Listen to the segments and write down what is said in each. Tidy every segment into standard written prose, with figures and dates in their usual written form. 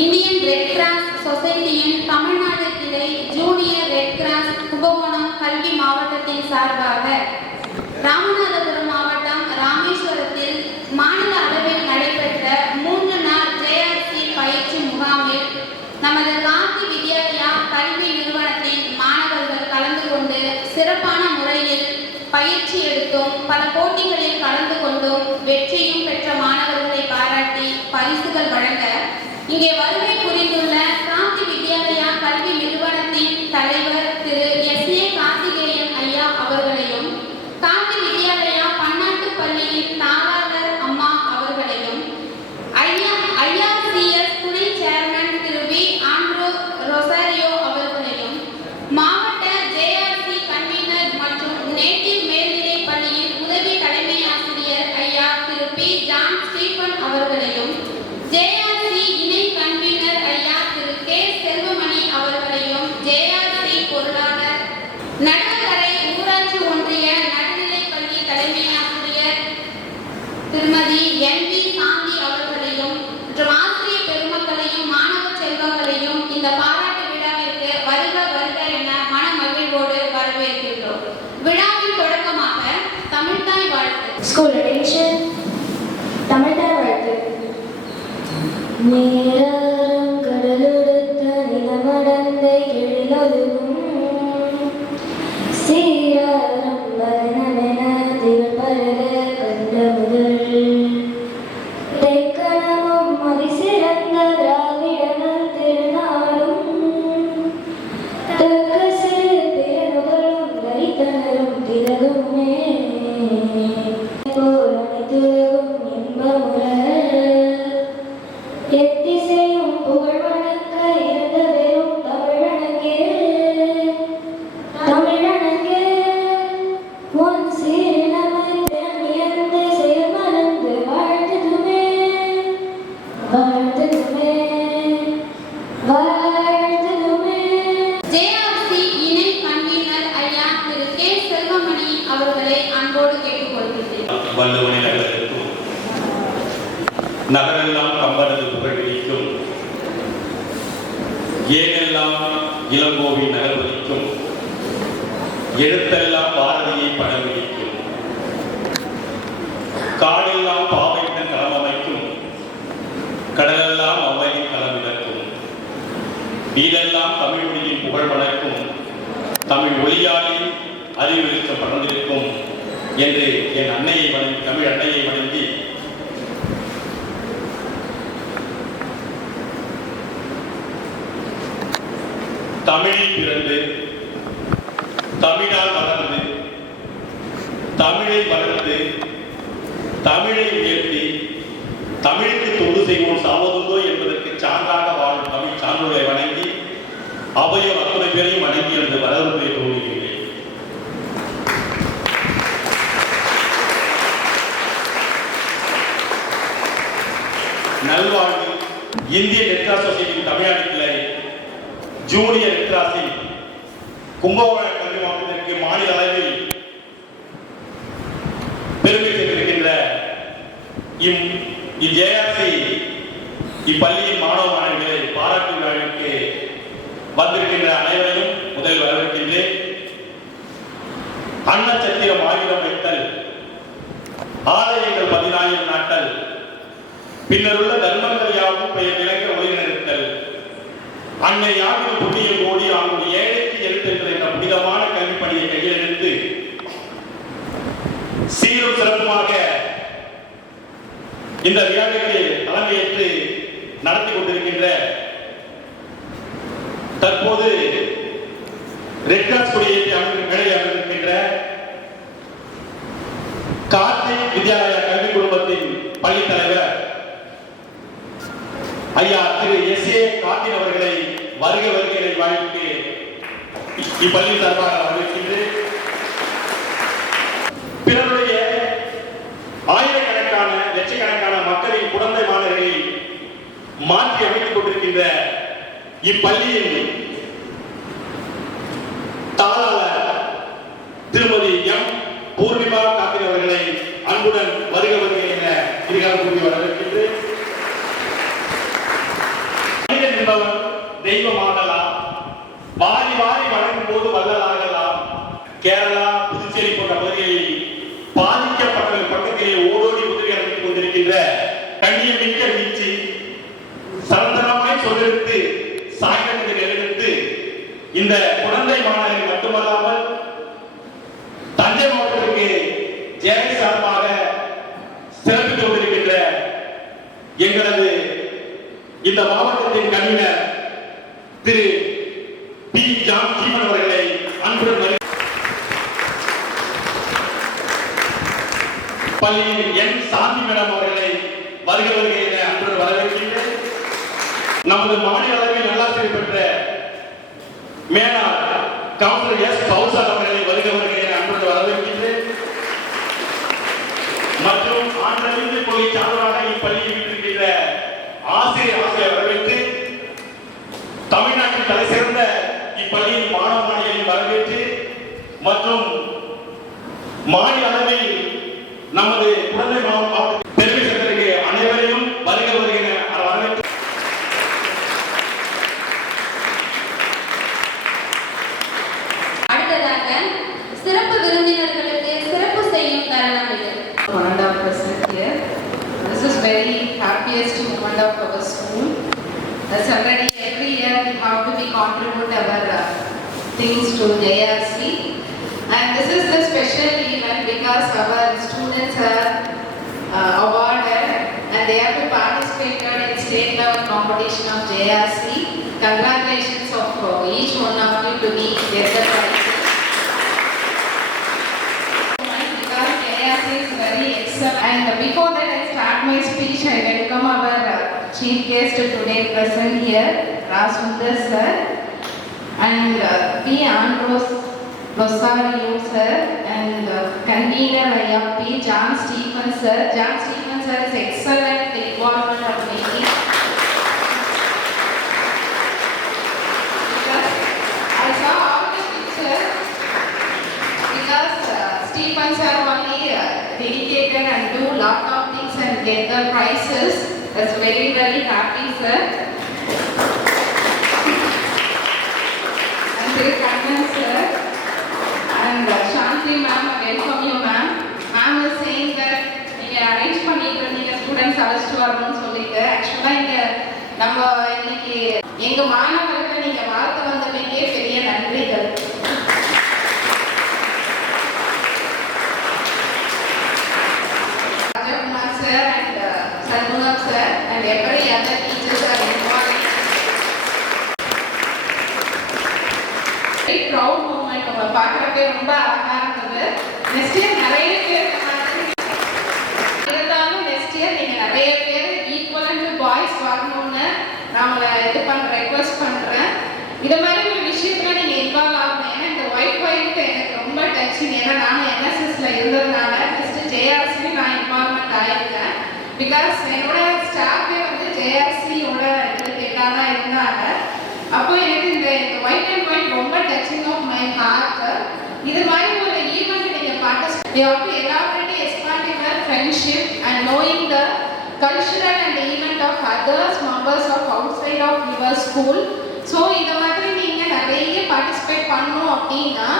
Indian red cross சொசைட்டியின் Tamil Nadu கிளை junior red cross Kumbakonam கல்வி மாவட்டத்தின் சார்பாக ராமநாதபுரம் மாவட்டம் ராமேஸ்வரத்தில் மாநில அளவில் நடைபெற்ற 3 நாள் ஜேஆர்சி பயிற்சி முகாமில் நமது காந்தி வித்யாலயா கல்வி நிறுவனத்தின் மாணவர்கள் கலந்து கொண்டு சிறப்பான முறையில் பயிற்சி எடுத்தும் பல போட்டிகளில் கலந்து கொண்டும் வெற்றியும் பெற்ற மாணவர்களை பாராட்டி பரிசுகள் வழங்க இங்கே வருகை புரிந்துள்ள காந்தி வித்யாலயா கல்வி நிறுவனத்தின் தலைவர் திரு எஸ்.ஏ. கார்த்திகேயன் ஐயா அவர்களையும், காந்தி வித்யாலயா பன்னாட்டு பள்ளியின் தாளாளர் அம்மா அவர்களையும், ஐஆர்சிஎஸ் துணை சேர்மன் திரு வி. ஆண்ட்ரூ ரொசாரியோ அவர்களையும், மாவட்ட ஜேஆர்சி கன்வீனர் மற்றும் நேட்டிவ் மேல்நிலை பள்ளியின் உதவி தலைமை ஆசிரியர் ஐயா திரு பி. ஜான் ஸ்டீபன் அவர்களையும், ஜேஆர்சி இணை கன்வீனர் ஐயா திரு கே. செல்வமணி அவர்களையும், ஜேஆர்சி பொருளாளர் நடுவக்கரை ஊராட்சி ஒன்றிய நடுநிலைப் பள்ளி தலைமை ஆசிரியர் திருமதி என்.வி. சாந்தி அவர்களையும் மற்றும் ஆசிரியர் பெருமக்களையும் மாணவ செல்வங்களையும் இந்த பாராட்டு விழாவிற்கு வருக வருக என மனமகிழ்வோடு வரவேற்கின்றோம். விழாவின் தொடக்கமாக தமிழ்தாய் வாழ்த்து. School attention. தமிழ்தாய் வாழ்த்து. நேரம் கடலெடுத்த நிலமடந்த எழிலொழுகும் சீராரம் வதனமென திகழ் பரத கண்ட முதல் தெக்கணமும் அதிசிறந்த திராவிடங்கள் திருநாடும் தக்க சிறு பெருநுகளும் தரித்தனரும் திலகுமே போல் அனைத்துலகும் இன்பமுற எத்திசையும் புகழ் வணக்க இருந்த வெறும் தமிழனங்கே தமிழனங்கே உன் சீரினமைந்து செயல் மறந்து வாழ்த்துதுமே வாழ்த்துதுமே வாழ்த்துதுமே. ஜேஆர்சி இணை கன்வீனர் ஐயா திரு கே. செல்வமணி அவர்களை அன்போடு கேட்டுக்கொள்கிறேன். வள்ளுவனை நகரத்திற்கும் நகரெல்லாம் கம்பனது புகழ் விழிக்கும் ஏனெல்லாம் இளங்கோவி நகர்வதிக்கும் எழுத்தெல்லாம் பாரதியை படம் விழிக்கும் காடெல்லாம் பாவையுடன் களமமைக்கும் கடலெல்லாம் அவ்வையின் களமிழக்கும் வீடெல்லாம் தமிழ் மொழியின் புகழ் வளர்க்கும் தமிழ் ஒளியாளி அறிவு வெளிச்சம் பறந்திருக்கும் என்று என் அன்னையை வணங்கி தமிழ் அன்னையை வணங்கி தமிழில் பிறந்து தமிழால் வளர்ந்து தமிழை வளர்த்து தமிழை உயர்த்தி தமிழுக்கு தொண்டு செய்வோம் சாவதுண்டோ என்பதற்கு சான்றாக வாழும் தமிழ் சான்றோரை வணங்கி அவையும் அத்தனை பேரையும் வணங்கி என்று வரவேற்பை தோன்றுகிறேன். நல்வாழ்வு இந்திய ரெட் கிராஸ் சொசைட்டி தமிழ்நாடு கிளை ஜூனியர் ரெட் கிராஸில் கும்பகோணம் கல்வி மாவட்டத்திற்கு மாநில அளவில் பெருமை சேர்த்திருக்கின்ற ஜேஆர்சி இப்பள்ளியின் மாணவ மாணவிகளை பாராட்டு விழாவிற்கு வந்திருக்கின்ற அனைவரையும் முதலில் வரவேற்கின்றேன். அன்னச்சத்திரம் ஆயுதம் வைத்தல், ஆலயங்கள் 14 நாட்டல், பின்னருள்ள தர்மங்கள் யாவும் பெயர் இலக்க ஒளிநிறுத்தல், அன்னை யாவின் புண்ணியம் ஓடி அவனுடைய ஏழைக்கு எழுத்தென்ற என்ற புனிதமான கல்விப்பணியை கையில் எடுத்து சீரும் சிறப்புமாக இந்த விழாவிற்கு தலைமையேற்று நடத்தி கொண்டிருக்கின்ற தற்போது ரெட் கிராஸ் கொடியேற்றி மேடையில் அமர்ந்திருக்கின்ற கார்த்திக் வித்யாலயா கல்வி குழுமத்தின் பள்ளி தலைவர் ஐயா திரு எஸ்.ஏ. கார்த்திக் அவர்களை வருக வருகையை வாழ்த்து இப்பள்ளி சார்பாக வரவேற்கின்றேன். பிறருடைய ஆயிரக்கணக்கான லட்சக்கணக்கான மக்களின் குழந்தை மாணவர்களை மாற்றி அமைத்துக் கொண்டிருக்கின்ற இப்பள்ளியின் தாளாளர் திருமதி எம். பூர்ணிமா கார்த்திக் அவர்களை அன்புடன் வருக வருகை என இருகாலம் கூறி வரவேற்கின்றேன். என்பவன் தெய்வமாகலாம், வாரி வாரி வணங்கும் போது வல்லலாகலாம். கேரளா, புதுச்சேரி போன்ற பகுதிகளில் பாதிக்கப்பட்டவர்கள் பக்கத்திலே ஓடோடி உதவி அளித்துக் கொண்டிருக்கின்ற கண்ணியம் மிக்க வீச்சு சரந்தனமாய் சொல்லெடுத்து சாய்ந்தத்தில் எழுத்து இந்த குழந்தை மாணவர்கள் மட்டுமல்லாமல் தஞ்சை மாவட்டத்திற்கு ஜெயலலிதா சார்பாக சிறப்பித்துக் கொண்டிருக்கின்ற எங்களது இந்த மாவட்டத்தின் கன்வீனர் திரு பி ஜான் சீமன் அவர்களை அன்புடன் பள்ளியின் என் சாந்தி மேடம் அவர்களை வருக என அன்புடன் வரவேற்கின்றேன். நமது மாநில அளவில் நல்லாசிரியர் பெற்ற மேனாள் கவுன்சிலர் எஸ் பவுசார் அவர்களை வருக என அன்புடன் வரவேற்கின்றேன். மற்றும் ஆண்டறிந்து கொள்ளி சார்பாக இப்பள்ளியில் விட்டிருக்கின்ற ஆசிரியர் வரவேற்று தமிழ்நாட்டில் தலை சிறந்த இப்பள்ளியின் மாணவ மாணவிகளை வரவேற்று மற்றும் மாநில அளவில் நமது குழந்தை மாவட்ட பெருமை சேர்ந்ததற்கு அனைவரையும் வருக என வரவேற்று அடுத்ததாக சிறப்பு விருந்தினர்களுக்கு சிறப்பு செய்யும் தருணம் இது. Here. This is very happiest moment of our school. That's already every year we have to be contribute our things to JRC, and this is the special event because our students are awarded and they have to participate in state level competition of JRC. Congratulations of each one of you to be get the prize. Is very excellent. And before that I start my speech, I welcome our chief guest today present here, Rasundar sir, and P. Andros Rosario sir, and convener IAP John Stephen sir. John Stephen sir is excellent involvement of making. Because I saw all the pictures because Stephen sir only dedicated and do lot of things and get the prizes. That's very happy sir. And Sri Kannan sir and Shanti ma'am, welcome you ma'am. Ma'am is saying that நீங்க arrange பண்ணிட்டு இருந்தீங்க students அழைச்சிட்டு வரணும்னு சொல்லிட்டு ஆக்சுவலா இங்க நம்ம இன்னைக்கு எங்க மாணவர்களை நீங்க வாழ்த்து வந்தமைக்கே பெரிய நன்றிகள். Sir and Sargunam sir and every other teachers are involved. Very proud moment. நம்ம பார்க்கறப்பே ரொம்ப அழகா இருந்தது. நெக்ஸ்ட் இயர் நிறைய பேர் இருந்தாலும் நெக்ஸ்ட் இயர் நீங்க நிறைய பேர் ஈக்குவலன்ட் டு பாய்ஸ் வரணும்னு நான் உங்களை ரெக்வெஸ்ட் பண்றேன். இது மாதிரி ஒரு விஷயத்துல நீங்க இன்வால்வ் ஆகணும். ஏன்னா இந்த ஒயிட் எனக்கு ரொம்ப டச்சிங். ஏன்னா நானும் என்எஸ்எஸ்ல இருந்ததுனால ஃபர்ஸ்ட் ஜேஆர்சி நான் இன்வால்வ்மெண்ட் ஆயிருக்கேன். பிகாஸ் என்னோட ஸ்டாஃபே வந்து ஜேஆர்சியோட ரிலேட்டடாக தான் இருந்தாங்க. அப்போ எனக்கு இந்த ஒயிட் அண்ட் ஒயிட் ரொம்ப டச்சிங் ஆஃப் மை ஹார்ட். இது மாதிரி ஒரு ஈவெண்ட் நீங்கள் participate you have to elaborate expand your friendship and knowing the cultural and event of others members of outside of your school. So இதை மாதிரி நீங்கள் நிறைய participate பண்ணணும் அப்படின்னா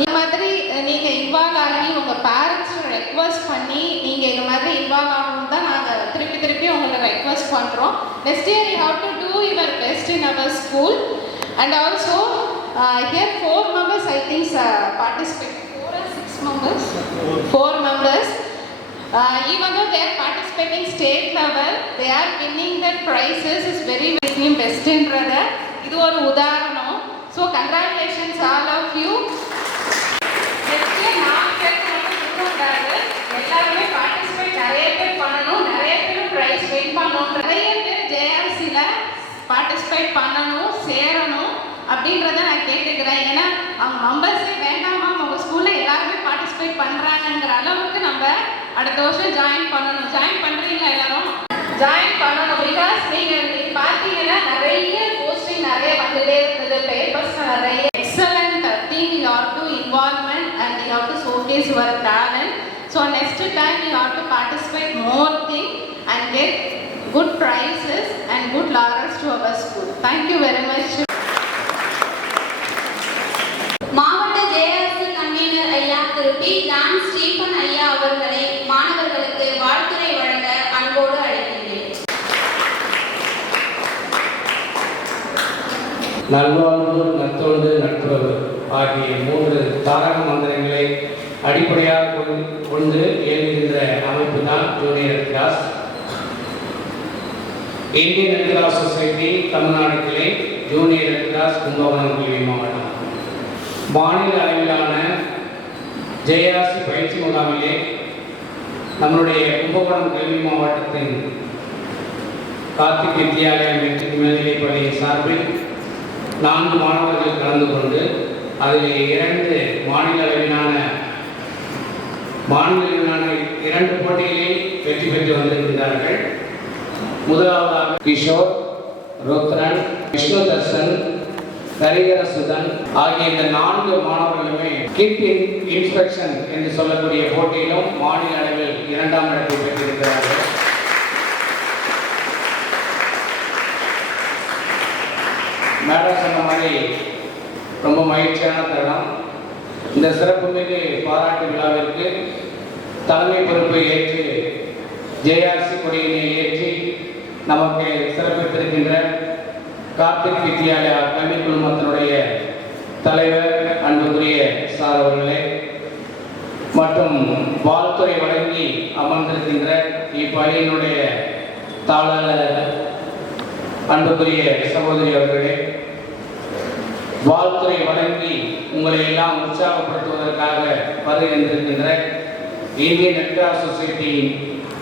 இந்த மாதிரி நீங்கள் இன்வால்வ் ஆகி உங்கள் பேரண்ட்ஸ் ரெக்வஸ்ட் பண்ணி நீங்கள் இது மாதிரி இன்வால்வ் ஆகணும் தான் நாங்கள் திருப்பி உங்களை ரெக்வஸ்ட் பண்ணுறோம். Next year you have to do your best in our school and also here 4 members I think participate. 4 or 6 members? 4 members. Even though they are participating state level, they are winning the prizes is very best in brother. இது ஒரு உதாரணம். So congratulations all of you. Next year நான் கேட்கறது எல்லாருமே participate நிறைய பேர் பண்ணணும், நிறைய பேர் பிரைஸ் வின் பண்ணணும், நிறைய பேர் ஜேஆர்சில பார்ட்டிசிபேட் பண்ணணும், சேரணும் அப்படின்றத நான் கேட்டுக்கிறேன். ஏன்னா அவங்க மெம்பர்ஸே வேண்டாமா அவங்க ஸ்கூல்ல எல்லாருமே பார்ட்டிசிபேட் பண்றாங்கங்கிற அளவுக்கு நம்ம அடுத்த வருஷம் ஜாயின் பண்ணணும். ஜாயின் பண்றீங்களா எல்லாரும்? ஜாயின் பண்ணணும். பிகாஸ் நீங்க பார்த்தீங்கன்னா நிறைய போஸ்டிங் நிறைய வந்துட்டே இருந்தது, பேப்பர்ஸ் நிறைய. Excellent thing you have to involvement and you have to showcase your talent. So next time you have to participate more thing and get good prizes and good laurels to our school. Thank you very much. மாவட்ட JRC convener ஐயா திரு B. John Stephen ஐயா அவர்களை மாணவர்களுக்கு வாழ்த்துரை வழங்க அன்போடு அழைக்கின்றேன். நல்வாழ்வு, நற்தொண்டு, நட்புறவு ஆகிய 3 தாரக மந்திரங்களை அடிப்படையாக கொண்டு இயங்குகின்ற அமைப்பு தான் junior class. Indian red Cross Society Tamil Nadu கிளை, ஜூனியர் ரெட் கிராஸ் கும்பகோணம் கல்வி மாவட்டம். மாநில அளவிலான ஜேஆர்சி பயிற்சி முகாமிலே நம்மளுடைய கும்பகோணம் கல்வி மாவட்டத்தின் கார்த்திக் வித்யாலயா மெட்ரிக் மேல்நிலைப் பள்ளியின் சார்பில் 4 மாணவர்கள் கலந்து கொண்டு அதில் 2 மாநில அளவிலான 2 போட்டிகளில் வெற்றி பெற்று வந்திருக்கிறார்கள். முதலாவதாக கிஷோர், ருத்ரன், விஷ்ணு தர்ஷன், ஹரிஹர சுதன் ஆகிய இந்த 4 மாணவர்களுமே கிட் இன்ஸ்பெக்ஷன் என்று சொல்லக்கூடிய போட்டியிலும் மாநில அளவில் 2ஆம் இடத்தை பெற்றிருக்கிறார்கள். மேடம் சொன்ன மாதிரி ரொம்ப மகிழ்ச்சியான தருணம். இந்த சிறப்புமிகு பாராட்டு விழாவிற்கு தலைமை பொறுப்பை ஏற்று ஜேஆர்சி கொடியினை ஏற்றி நமக்கு சிறப்பித்திருக்கின்ற கார்த்திக் வித்யாலயா கல்வி குழுமத்தினுடைய தலைவர் அன்புக்குரிய சார் அவர்களே மற்றும் வாழ்த்துறை வழங்கி அமர்ந்திருக்கின்ற இப்பள்ளியினுடைய தாளர் அன்புக்குரிய சகோதரி அவர்களே, வாழ்த்துறை வழங்கி உங்களை எல்லாம் உற்சாகப்படுத்துவதற்காக வருகின்றிருக்கின்ற இந்தியன் ரெட் கிராஸ் சொசைட்டியின்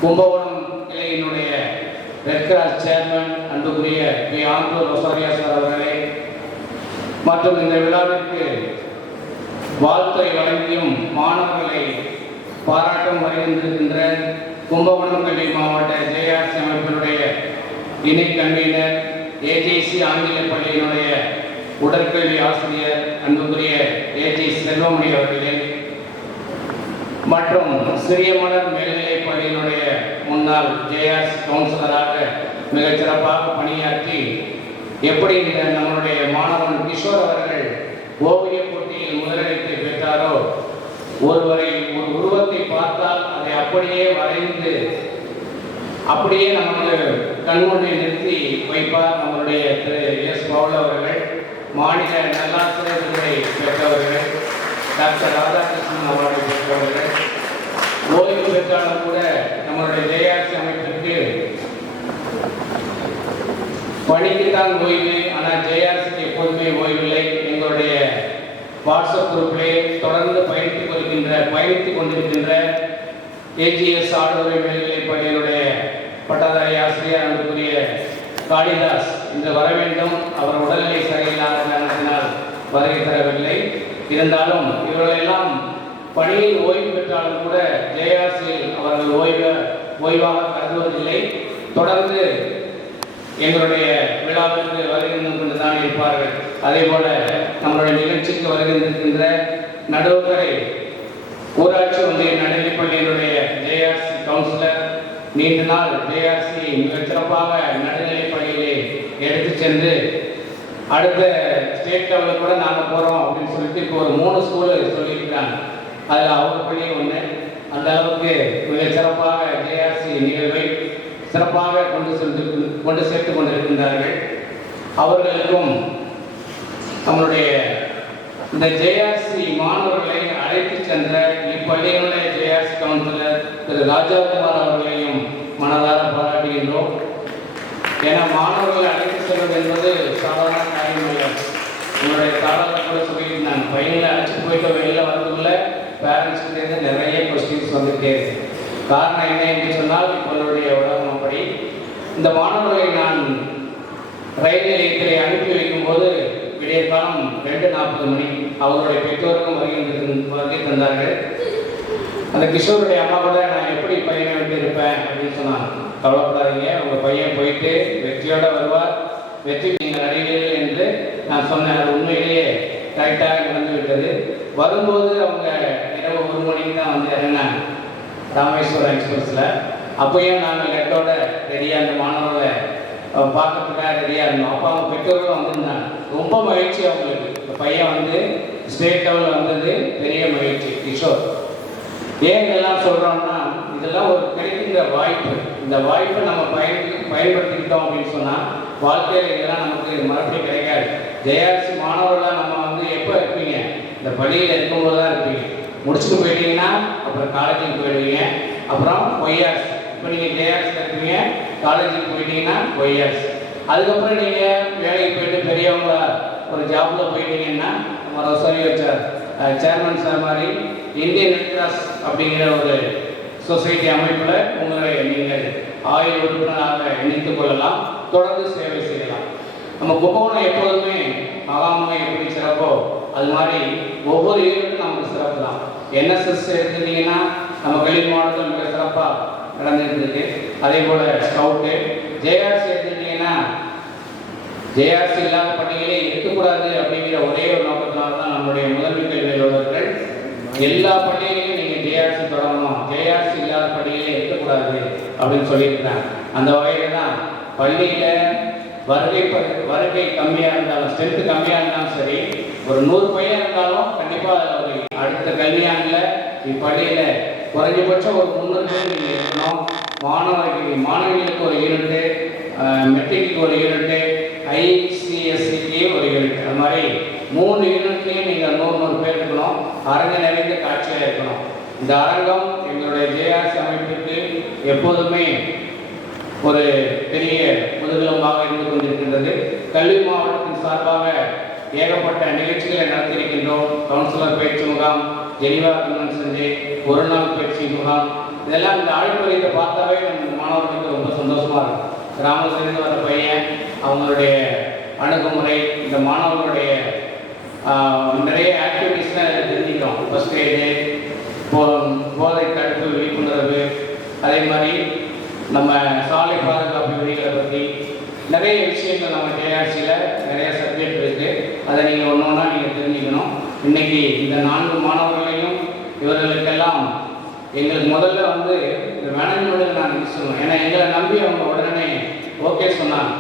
கும்பகோணம் கிளையினுடைய ரெட் கிராஸ் சேர்மன் அன்புக்குரிய பி. ஆண்டூர் ரொசாரியா சார் அவர்களே மற்றும் இந்த விழாவிற்கு வாழ்த்துறை வழங்கியும் மாணவர்களை பாராட்டும் வருகின்றிருக்கின்ற கும்பகோணம் கல்வி மாவட்ட ஜேஆர்சி அமைப்பினுடைய இணை கன்வீனர் ஏஜிசி ஆங்கில பள்ளியினுடைய உடற்கல்வி ஆசிரியர் அன்புக்குரிய ஏஜி செல்வமணி அவர்களே மற்றும் சிறியமலர் மேல்நிலைப் பள்ளியினுடைய முன்னாள் ஜேஆர்சி கவுன்சிலராக மிகச் சிறப்பாக பணியாற்றி எப்படி இந்த நம்மளுடைய மாணவன் கிஷோர் அவர்கள் ஓவிய போட்டியில் முதலிடத்தை பெற்றாரோ, ஒரு உருவத்தை பார்த்தால் அதை அப்படியே வரைந்து அப்படியே நமக்கு கண்முன்னே நிறுத்தி வைப்பார் நம்மளுடைய திரு எஸ். பவுல் அவர்கள். மாநில நல்லாசிரியர் விருதை பெற்றவர்கள், டாக்டர் ராதாகிருஷ்ணன் அவார்டு பெற்றவர்கள். ஓய்வு பெற்றாலும் கூட நம்மளுடைய ஜேஆர்சி அமைப்பிற்கு பணிக்குத்தான் ஓய்வு, ஆனால் ஜேஆர்சிக்கு எப்போதுமே ஓய்வில்லை. எங்களுடைய வாட்ஸ்அப் குரூப்பிலே தொடர்ந்து பயணித்துக் கொண்டிருக்கின்ற ஏஜிஎஸ் ஆடோரை மேல்நிலைப் பள்ளியினுடைய பட்டதாரி ஆசிரியர் அன்புக்குரிய காளிதாஸ் இன்று வர வேண்டும். அவர் உடல்நிலை சரியில்லாத காரணத்தினால் வருகை தரவில்லை. இருந்தாலும் இவர்களெல்லாம் பணியில் ஓய்வு பெற்றாலும் கூட ஜேஆர்சியில் அவர்கள் ஓய்வாக கருதுவதில்லை. தொடர்ந்து எங்களுடைய விழாவிற்கு வருகின்ற கொண்டு தான் இருப்பார்கள். அதே போல நம்மளுடைய நிகழ்ச்சிக்கு வருகின்ற நடுவரை ஊராட்சி ஒன்றிய நடுநிலைப்பள்ளியினுடைய ஜேஆர்சி கவுன்சிலர், நீண்ட நாள் ஜேஆர்சி மிகச் சிறப்பாக நடுநிலைப்பள்ளியிலே எடுத்து சென்று அடுத்த ஸ்டேட் லெவலில் கூட நாங்கள் போகிறோம் அப்படின்னு சொல்லிட்டு இப்போ ஒரு 3 ஸ்கூலு சொல்லியிருக்கிறாங்க. அதில் அவங்க பள்ளி ஒன்று. அந்த அளவுக்கு மிகச் சிறப்பாக ஜேஆர்சி நிகழ்வை சிறப்பாக கொண்டு சேர்த்து கொண்டிருக்கின்றார்கள். அவர்களுக்கும் நம்மளுடைய இந்த ஜேஆர்சி மாணவர்களை அழைத்து சென்ற இப்பள்ளியினுடைய ஜேஆர்சி கவுன்சிலர் திரு ராஜாகுமார் அவர்களையும் மனதார பாராட்டுகின்றோம். ஏன்னா மாணவர்களை அழைத்து செல்வது என்பது சாதாரண காரியம் இல்லை. உங்களுடைய தாராள கூட சொல்லி நான் பையனில் அழைச்சிட்டு போயிட்டு வெளியில் வரதுக்குள்ள பேரண்ட்ஸ்கிட்டேருந்து நிறைய கொஸ்டின்ஸ் வந்துகிட்டே இருக்கு. காரணம் என்ன என்று சொன்னால், இப்பொழுடைய உலகப்படி இந்த மாணவர்களை நான் ரயில் நிலையத்தில் அனுப்பி வைக்கும்போது விடிய காலம் 2:40 மணி. அவர்களுடைய பெற்றோருக்கும் வருகை தந்தார்கள். அந்த கிஷோருடைய அம்மா கூட நான் எப்படி பையனை விட்டு இருப்பேன் அப்படின்னு சொன்னாங்க. கவலைப்படாதீங்க, உங்கள் பையன் போயிட்டு வெற்றியோடு வருவார், வெற்றி நீங்கள் அறிவீர்கள் என்று நான் சொன்னேன். அது உண்மையிலேயே கரெக்டாக நடந்து விட்டது. வரும்போது அவங்க இரவு 1 மணிக்கு தான் வந்து இறங்கினாங்க ராமேஸ்வரம் எக்ஸ்பிரஸில். அப்போயும் நாங்கள் லெட்டோட ரெடியாக அந்த மாணவர்களை பார்க்கறதுக்காக ரெடியாக இருந்தோம். அப்போ அவங்க பெற்றோர்களும் வந்திருந்தாங்க. ரொம்ப மகிழ்ச்சி அவங்களுக்கு. இந்த பையன் வந்து ஸ்டேட் லெவலில் வந்தது பெரிய மகிழ்ச்சி. கிஷோர் ஏன் இதெல்லாம் சொல்கிறோம்னா, இதெல்லாம் ஒரு கிடைக்கின்ற வாய்ப்பு. இந்த வாய்ப்பை நம்ம பயன்படுத்திக்கிட்டோம் அப்படின்னு சொன்னால் வாழ்க்கையில் இதெல்லாம் நமக்கு மறுபடியும் கிடைக்காது. ஜேஆர்சி மாணவர்களாக நம்ம வந்து எப்போ இருப்பீங்க? இந்த பள்ளியில் இருக்கும்போது தான் இருப்பீங்க. முடிச்சுட்டு போயிட்டீங்கன்னா அப்புறம் காலேஜுக்கு போயிடுவீங்க. அப்புறம் ஒய்ஆர்சி, இப்போ நீங்கள் ஜேஆர்சி இருப்பீங்க, காலேஜுக்கு போயிட்டீங்கன்னா ஒய்எஸ். அதுக்கப்புறம் நீங்கள் வேலைக்கு போயிட்டு பெரியவங்க ஒரு ஜாப்பில் போயிட்டீங்கன்னா நம்ம ரொசாரியோ சேர்மன் சார் மாதிரி இந்தியன் ரெட் கிராஸ் அப்படிங்கிற ஒரு சொசைட்டி அமைப்பில் உங்களை நீங்கள் ஆயுள் உறுப்பினராக இணைத்துக் கொள்ளலாம், தொடர்ந்து சேவை செய்யலாம். நம்ம கும்பகோணம் எப்போதுமே மகாமகம் எப்படி சிறப்போ அது மாதிரி ஒவ்வொரு ஈவெண்ட்டும் நமக்கு சிறப்பு தான். என்எஸ்எஸ் எடுத்துட்டீங்கன்னா நம்ம கல்வி மாவட்டத்தில் மிக சிறப்பாக நடந்துட்டு இருக்கு. அதே போல் ஸ்கவுட்டு, ஜேஆர்சி எடுத்துட்டீங்கன்னா ஜேஆர்சி இல்லாத பண்டிகைகளே இருக்கக்கூடாது அப்படிங்கிற ஒரே ஒரு நோக்கத்தினால தான் நம்மளுடைய முதன்மை கல்வி அலுவலர்கள் எல்லா பண்டிகைகளையும் நீங்கள் ஜேஆர்சி தொடங்கணும், ஜேஆர்சி இல்லாத பண்டிகைகளே இருக்கக்கூடாது அப்படின்னு சொல்லியிருக்கிறாங்க. அந்த வகையில் தான் பள்ளியில் வருகை கம்மியாக இருந்தாலும், ஸ்ட்ரென்த்து கம்மியாக இருந்தாலும் சரி, ஒரு 100 பையன் இருந்தாலும் கண்டிப்பாக அதில் ஒரு அடுத்த கல்வியாண்டில் இப்பள்ளியில் குறைஞ்சபட்சம் ஒரு 300 பேர் நீங்கள் இருக்கணும். மாணவிகளுக்கு ஒரு யூனிட்டு, மெட்ரிக்கு ஒரு யூனிட்டு, ஐசிஎஸ்சிக்கு ஒரு யூனிட், அது மாதிரி 3 யூனிட்லேயும் நீங்கள் 100 பேர் இருக்கணும். அரங்கு நிறைந்த காட்சியாக இருக்கணும். இந்த அரங்கம் எங்களுடைய ஜேஆர்சி அமைப்புக்கு எப்போதுமே ஒரு பெரிய முதுகெலும்பாக இருந்து கொண்டிருக்கின்றது. கல்வி மாவட்டத்தின் சார்பாக ஏகப்பட்ட நிகழ்ச்சிகளை நடத்தியிருக்கின்றோம். கவுன்சிலர் பயிற்சி முகாம், ஜெனிவா கன்வென்ஷன் டே, ஒரு நாள் பயிற்சி முகாம், இதெல்லாம் இந்த ஆழ்வரையை பார்த்தாவே நம்ம மாணவர்களுக்கு ரொம்ப சந்தோஷமாக இருக்கும். கிராமத்திலிருந்து வர பையன் அவங்களுடைய அணுகுமுறை, இந்த மாணவர்களுடைய நிறைய ஆக்டிவிட்டீஸ்லாம் தெரிஞ்சுக்கிறோம். ஃபர்ஸ்ட் எய்டு, போதை தடுப்பு விழிப்புணர்வு, அதே மாதிரி நம்ம சாலை பாதுகாப்பு விதிகளை பற்றி நிறைய விஷயங்கள் நம்ம ஜேஆர்சியில் நிறைய சப்ஜெக்ட் இருக்குது. அதை நீங்கள் ஒன்று ஒன்றா நீங்கள் தெரிஞ்சுக்கணும். இன்றைக்கி இந்த 4 மாணவர்களையும் இவர்களுக்கெல்லாம் எங்களுக்கு முதல்ல வந்து இந்த மேனேஜ்மெண்ட்டுக்கு நான் சொல்லணும். ஏன்னா எங்களை நம்பி அவங்க உடனே ஓகே சொன்னாங்க.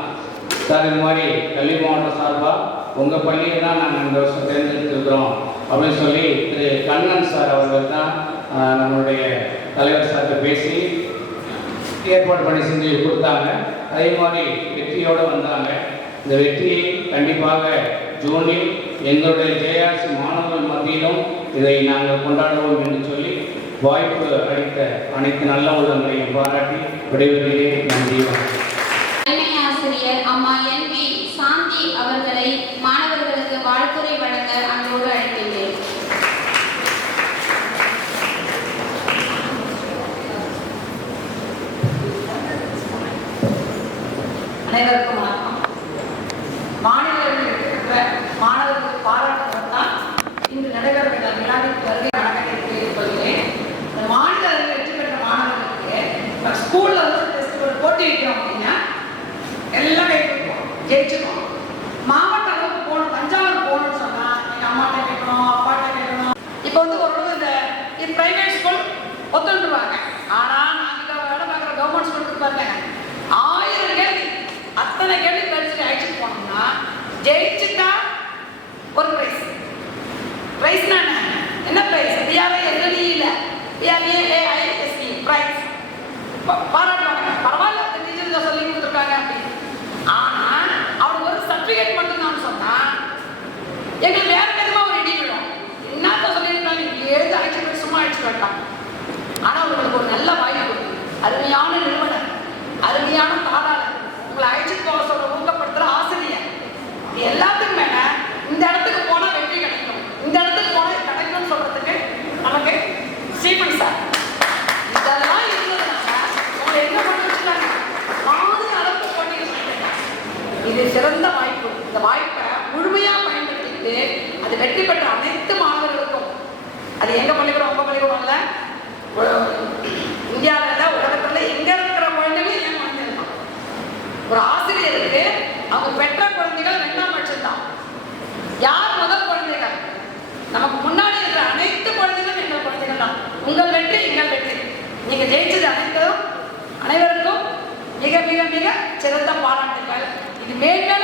சார் இது மாதிரி கல்வி மாவட்டம் சார்பாக உங்கள் பள்ளியை தான் நாங்கள் இந்த வருஷம் தேர்ந்தெடுத்துருக்கிறோம் அப்படின்னு சொல்லி திரு கண்ணன் சார் அவர்கள் தான் நம்மளுடைய தலைவர் சார்கிட்ட பேசி ஏற்பாடு பண்ணி செஞ்சு கொடுத்தாங்க. அதே மாதிரி வெற்றியோடு வந்தாங்க. இந்த வெற்றியை கண்டிப்பாக ஜூனில் எங்களுடைய ஜேஆர்சி மாணவர்கள் மத்தியிலும் இதை நாங்கள் கொண்டாடுவோம் என்று சொல்லி வாய்ப்பு அளித்த அனைத்து நல்ல உள்ளங்களையும் பாராட்டி விடைபெறுகிறேன். நன்றி. தலைமை ஆசிரியர் அம்மா NV சாந்தி அவர்களை மாணவர்களுக்கு வாழ்த்துரை வழங்க அன்போடு அழைக்கின்றேன். அனைவருக்கும் வணக்கம். மாநிலத்தில் இருக்கின்ற மாணவர்களுக்கு பாராட்டுவது தான் இன்று நடைபெறுகிற விழாவிற்கு வருகை வணக்கத்தை தெரிவித்துக் கொள்கிறேன். இந்த மாநில அளவில் வெற்றி பெற்ற மாணவர்களுக்கு ஸ்கூல்ல வந்து டெஸ்ட் ஒரு போட்டி வைக்கிறோம் அப்படின்னா எல்லாம் வைக்கிறோம், ஜெயிச்சிருக்கோம். மாவட்ட அளவுக்கு போகணும், தஞ்சாவூர் போகணும்னு சொன்னா எங்கள் அம்மாட்ட கேட்கணும், அப்பாட்ட கேட்கணும். இப்போ வந்து ஒரு இந்த பிரைவேட் ஸ்கூல் ஒத்துருவாங்க. ஆனால் நாங்கள் வேலை பார்க்குற கவர்மெண்ட் ஸ்கூலுக்கு பாருங்க 1000 கேள்வி, அத்தனை கேள்வி கழிச்சுட்டு அழைச்சிட்டு போனோம்னா ஜெயிச்சுட்டா ஒரு ப்ரைஸ். ப்ரைஸ்னா என்ன ப்ரைஸ்? பிஆர்ஏஎல்இல பிஆர்ஏஏஐஎஸ்இ ப்ரைஸ் பாராட்டுவாங்க. பரவாயில்ல, அந்த டீச்சர் சொல்லி கொடுத்துருக்காங்க அப்படின்னு. ஆனால் அவங்க ஒரு சர்டிஃபிகேட் மட்டும்தான் சொன்னால் எங்களுக்கு வேற விதமாக ஒரு இடி விடும். என்னத்த சொல்லியிருக்காங்க, ஏது அழைச்சிட்டு போய் சும்மா அழைச்சிட்டு போயிட்டாங்க. ஆனால் உங்களுக்கு ஒரு நல்ல வாய்ப்பு, அருமையான நிறுவனர், அருமையான தாளாளர், உங்களை அழைச்சிட்டு போக சொல்ற ஊக்கப்படுத்துகிற ஆசிரியர், இது எல்லாத்துக்கும் மேலே இந்த இடத்துக்கு போனால் வெற்றி கிடைக்கும், இந்த இடத்துக்கு போனால் கிடைக்கும்னு சொல்கிறதுக்கு நமக்கு ஸ்டீபன் சார் இதெல்லாம் இருந்ததுனால உங்களை என்ன பண்ணி வச்சுட்டாங்க, பாதி அளவுக்கு பண்ணி வச்சுட்டாங்க. இது சிறந்த வாய்ப்பு. இந்த வாய்ப்பை முழுமையாக பயன்படுத்திட்டு அது வெற்றி பெற்ற அனைத்து மாணவர்களுக்கும், அது எங்கள் பள்ளிக்கூடம் உங்கள் பள்ளிக்கூடம் இல்லை, இந்தியாவில் உலகத்தில் எங்கே இருக்கிற குழந்தைகளும் என் குழந்தைகள் தான். ஒரு ஆசிரியருக்கு அவங்க பெற்ற குழந்தைகள் 2ஆம் பட்சம் தான். யார் முதல் குழந்தைகள்? நமக்கு முன்னாடி இருக்கிற அனைத்து குழந்தைகளும் எங்கள் குழந்தைகள் தான். உங்கள் வெற்றி எங்கள் வெற்றி. நீங்கள் ஜெயிச்சது அனைவருக்கும் மிக மிக மிக சிறந்த பாராட்டுகள். இது மேன்மேலும்